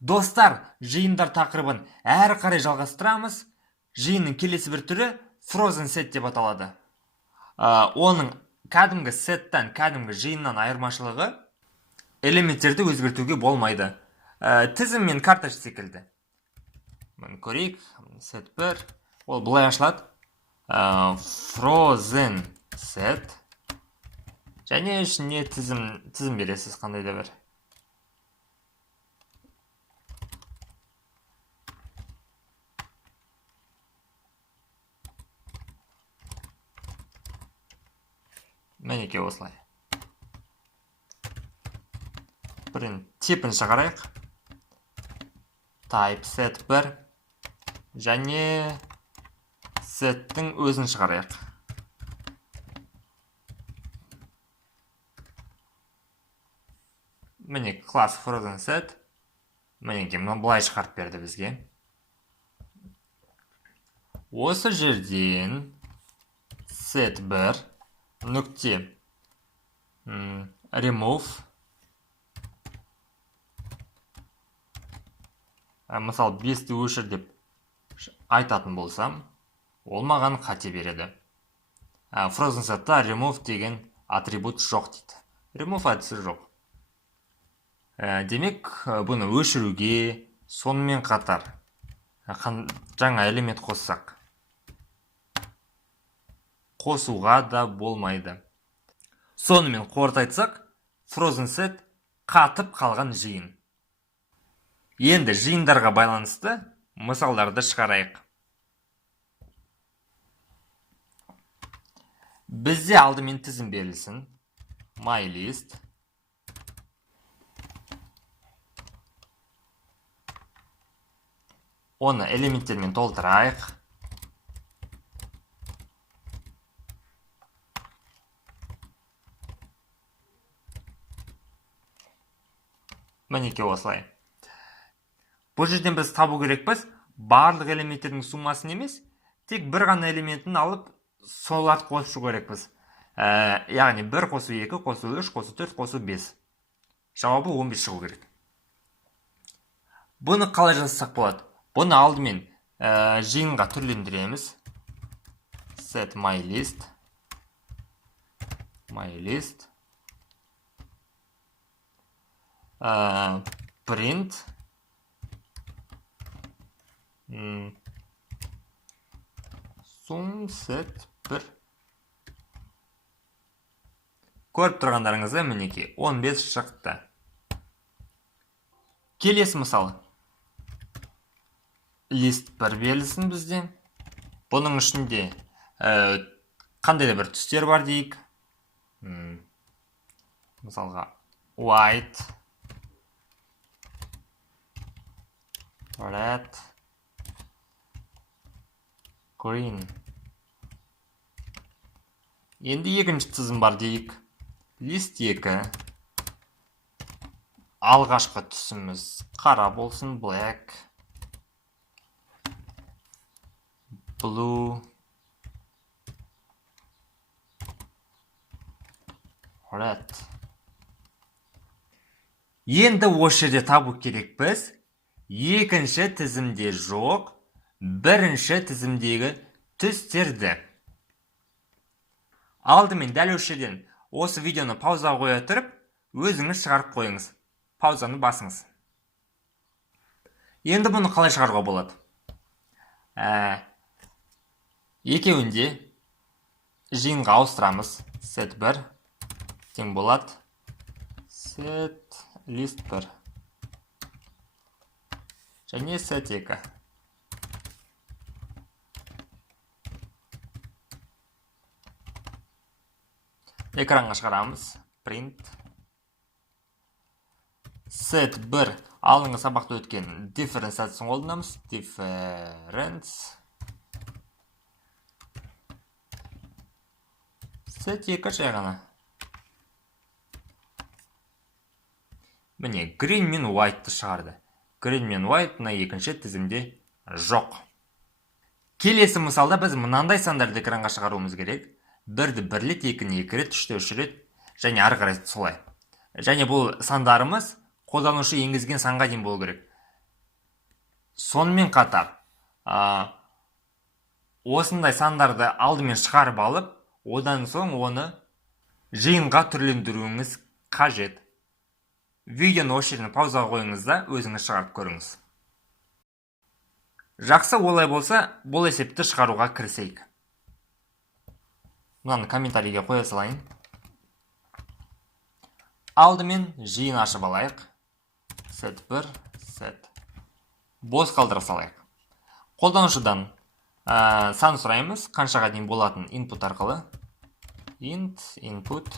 Достар, жиындар тақырыбын әрі қарай жалғастырамыз. Жиынның келесі бір түрі Frozen set деп аталады. Оның кәдімгі сеттен, кәдімгі жиыннан айырмашылығы элементтерді өзгертуге болмайды. Тізім мен карташ секілді. Мұны көрейік. Set 1. Ол бұлай ашылады. Frozen set. Және ішіне тізім бересіз қандай да бір. Мінеке осылай. Бірін типін шығарайық. Type set 1. Және сеттің өзін шығарайық. Мінеке класс Frozen set. Мінеке бұлай шығарып берді бізге. Осы жерден set 1 нүкте remove. Мысалы 5-ті өшір деп айтатын болсам, ол маған қате береді. Frozen set'та remove деген атрибут жоқ дейді. Remove әдісі жоқ. Демек, бұны өшіруге, сонымен қатар жаңа элемент қоссақ, қосуға да болмайды. Сонымен қорыта айтсақ, Frozen set қатып қалған жиын. Енді жиындарға байланысты мысалдарды шығарайық. Бізде алдымен тізім берілсін. My list. Оны элементтермен толтырайық. Мінеке осылай. Бұл жерден біз табу керекпіз барлық элементтердің суммасын емес, тек бір ғана элементін алып, соларды қосу керекпіз. Яғни 1 қосу 2, қосу 3, қосу 4, қосу 5. Жауабы 15 шығу керек. Бұны қалай жасасақ болады? Бұны алдымен жиынға түрлендіреміз. Set my list. My list. Print. Sum set 1. Көріп тұрғандарыңызда мінеке 15 шықты. Келесі мысалы. List 1 берілсін бізде. Бұның ішінде қандай да бір түстер бар дейік. Мысалға white, red, green. Енді екінші тізім бар дейік. List 2. Алғашқы түсіміз қара болсын, black, blue, red. Енді осы жерде табу керек біз. Екінші тізімде жоқ, бірінші тізімдегі түстерді. Алдымен дәл осы жерден осы видеоны паузаға қоя тұрып, өзіңіз шығарып қойыңыз. Паузаны басыңыз. Енді бұны қалай шығаруға болады? Екеуінде жиынға ауыстырамыз. Set 1 тең болады. Set list 1. Және set 2. Экранға шығарамыз. Print. Set 1 алыңғы сабақты өткен difference әдісін қолданамыз. Difference. Set 2 жай ғана. Міне, green мен white'ты шығарды. Green мен white мына екінші тізімде жоқ. Келесі мысалда біз мынандай сандарды экранға шығаруымыз керек. 1-ді 1 рет, 2-ні 2 рет, 3-ті 3 рет, және ары қарай солай. Және бұл сандарымыз қолданушы енгізген санға дейін болу керек. Сонымен қатар, осындай сандарды алдымен шығарып алып, одан соң оны жиынға түрлендіруіңіз қажет. Видеоны осы жерден паузаға қойыңыз да өзіңіз шығарып көріңіз. Жақсы, олай болса, бұл есепті шығаруға кірісейік. Мынаны комментарийге қоя салайын. Алдымен жиын ашып алайық. Set 1, set. Бос қалдыра салайық. Қолданушыдан сан сұраймыз, қаншаға дейін болатын input арқылы. Int, input.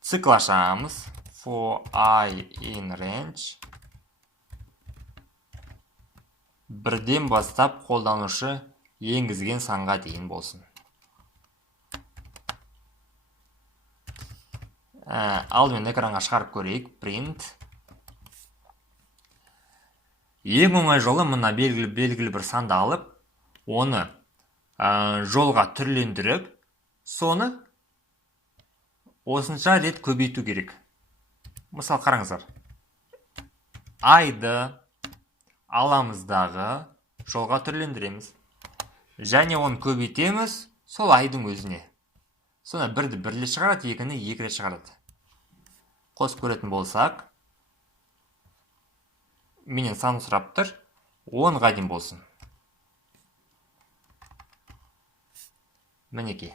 Цикл ашамыз. For I in range. Бірден бастап қолданушы енгізген санға дейін болсын. Алдымен экранға шығарып көрейік. Print. Ең оңай жолы мұна белгілі бір санды алып, оны жолға түрлендіріп, соны осынша рет көбейту керек. Мысал қараңыздар. Айды аламыздағы жолға түрлендіреміз. Және оны көбейтеміз сол айдың өзіне. Соны бірді бірле шығарады, екіні екі рет шығарады. Қосып көретін болсақ, менен сан сұрап тұр, 10-ға дейін болсын. Мінеке.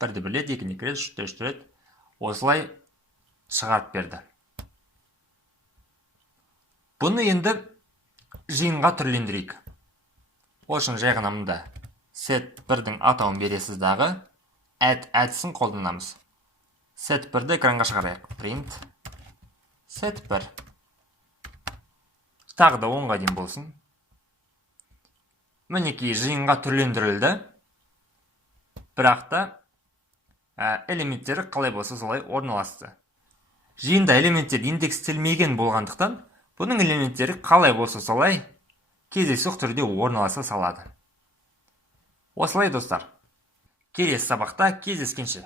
Бірді бірлет, екіні екі рет, үшті рет. Осылай шығарып берді. Бұны енді жиынға түрлендірейік. Үшін жай ғана мұнда set 1-дің атауын бересіз дағы add әдісін қолданамыз. Set 1-ді экранға шығарайық. Print set 1. Тағы да 10-ға дейін болсын. Мінекей жиынға түрлендірілді. Бірақ та элементтері қалай болса солай орналасты. Жиында элементтер индекстелмеген болғандықтан, бұның элементтері қалай болса солай кездейсоқ түрде орналаса салады. Осылай достар. Келесі сабақта кездескенше.